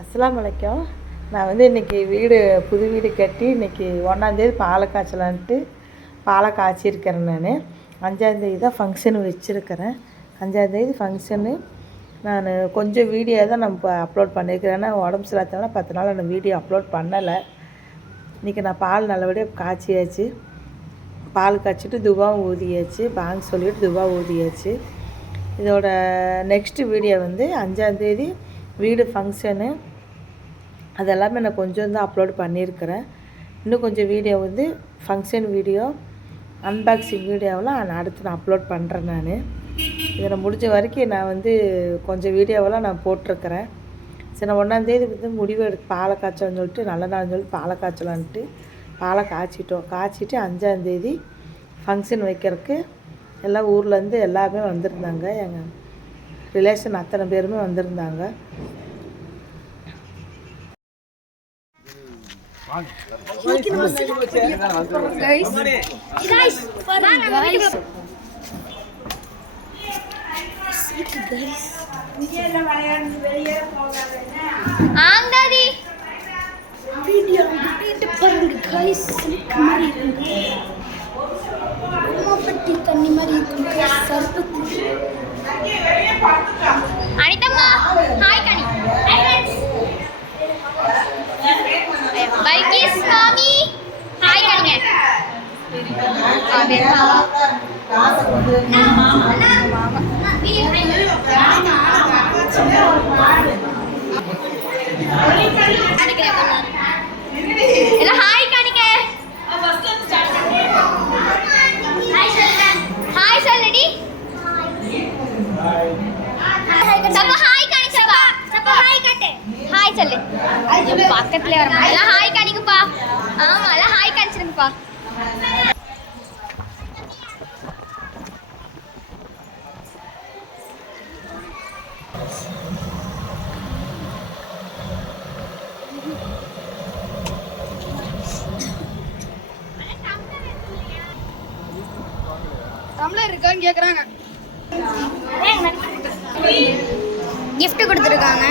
அஸ்ஸலாமு அலைக்கும். நான் வந்து இன்றைக்கி புது வீடு கட்டி இன்றைக்கி 1ஆந்தேதி பாலை காய்ச்சலான்ட்டு பாலை காய்ச்சிருக்கிறேன். நான் 5ஆந்தேதி தான் ஃபங்க்ஷனு வச்சுருக்கிறேன். 5ஆந்தேதி ஃபங்க்ஷனு நான் கொஞ்சம் வீடியோ தான் நான் இப்போ அப்லோட் பண்ணியிருக்கிறேன். ஏன்னா உடம்பு சரியில்லாதனால 10 நாள் நான் வீடியோ அப்லோட் பண்ணலை. இன்றைக்கி நான் பால் நல்லபடியாக காய்ச்சியாச்சு. பால் காய்ச்சிட்டு துபாவும் ஊதியாச்சு. பாங்க் சொல்லிவிட்டு துபா ஊதியாச்சு. இதோட நெக்ஸ்ட்டு வீடியோ வந்து 5ஆந்தேதி வீடு ஃபங்க்ஷனு அதெல்லாமே நான் கொஞ்சம் தான் அப்லோட் பண்ணியிருக்கிறேன். இன்னும் கொஞ்சம் வீடியோ வந்து ஃபங்க்ஷன் வீடியோ அன்பாக்சிங் வீடியோவெலாம் நான் அடுத்து அப்லோட் பண்ணுறேன். நான் இதில் முடிஞ்ச வரைக்கும் நான் வந்து கொஞ்சம் வீடியோவெல்லாம் நான் போட்டிருக்கிறேன். சரி, நான் 1ஆந்தேதி வந்து முடிவு பாலை காய்ச்சலான்னு சொல்லிட்டு நல்ல நாள்னு சொல்லிட்டு பாலை காய்ச்சலான்ட்டு பாலை காய்ச்சிட்டு 5ஆந்தேதி ஃபங்க்ஷன் வைக்கிறதுக்கு எல்லாம் ஊர்லேருந்து எல்லாமே வந்திருந்தாங்க. எங்கள் ரிலேஷன் அத்தனை பேருமே வந்திருந்தாங்க. தண்ணி மாதிரி அனிதம்மா ஹாய் கனி பைக்கிஸ் மாமி ஹாய் கனிங்க எல்லாம் ஹாய் கனிங்க ஹாய் சொல்லடி சப்பா ஹாய் கனி சப்பா ஹாய் காட்டு ஹாய் சொல்லு பக்கத்துல வர மாதிரி எல்லாம் ஹாய் கனிங்கப்பா. ஆமா எல்லாம் ஹாய் காணிச்சிருங்கப்பா. டம்ளர் இருக்கான்னு கேக்குறாங்க. gift கொடுத்துருக்காங்க.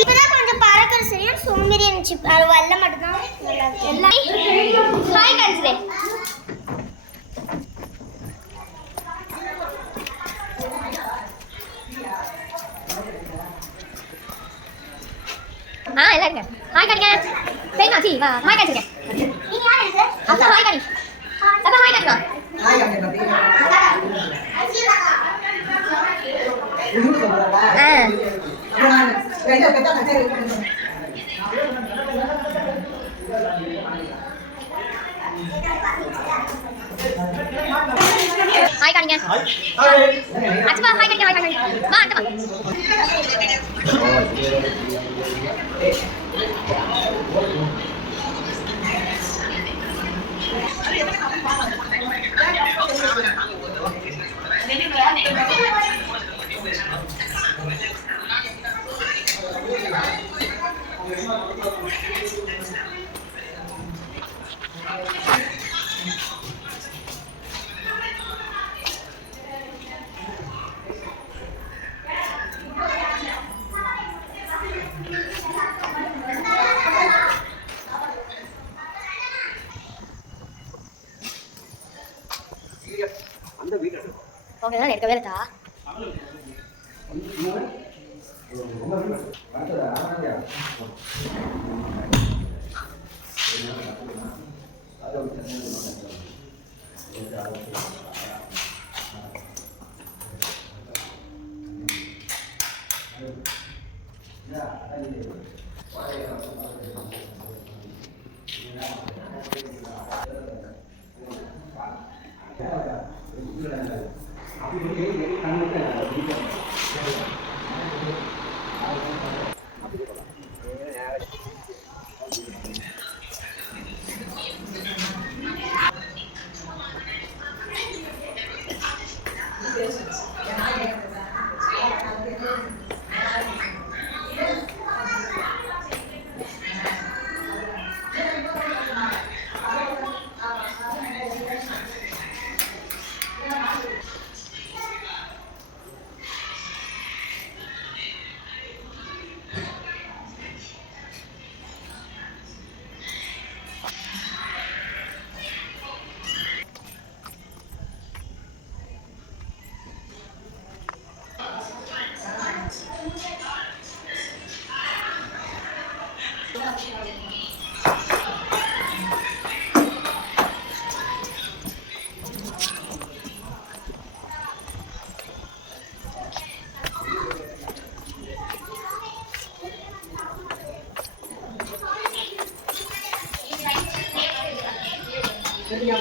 இப்பதான் கொஞ்சம் பறக்கிற சரியா சோம்பேறி இருந்துச்சு. அது வல்ல மட்டும்தான் நல்லா இருக்கு. ஹாய் கன்சிடே எல்லாம் இருக்கு. ஹாய் கனிங்க பேனா சி வா ஹாய் கனிங்க நீங்க யார் இது அப்பா ஹாய் கனி அப்பா ஹாய் கனிங்க ஹாய் கனி ஹாய் கனிங்க அச்சா ஹாய் கனிங்க ஹாய் கனிங்க வா அங்க உங்களெல்லாம் எடுக்கவே இல்லைதா. சரியா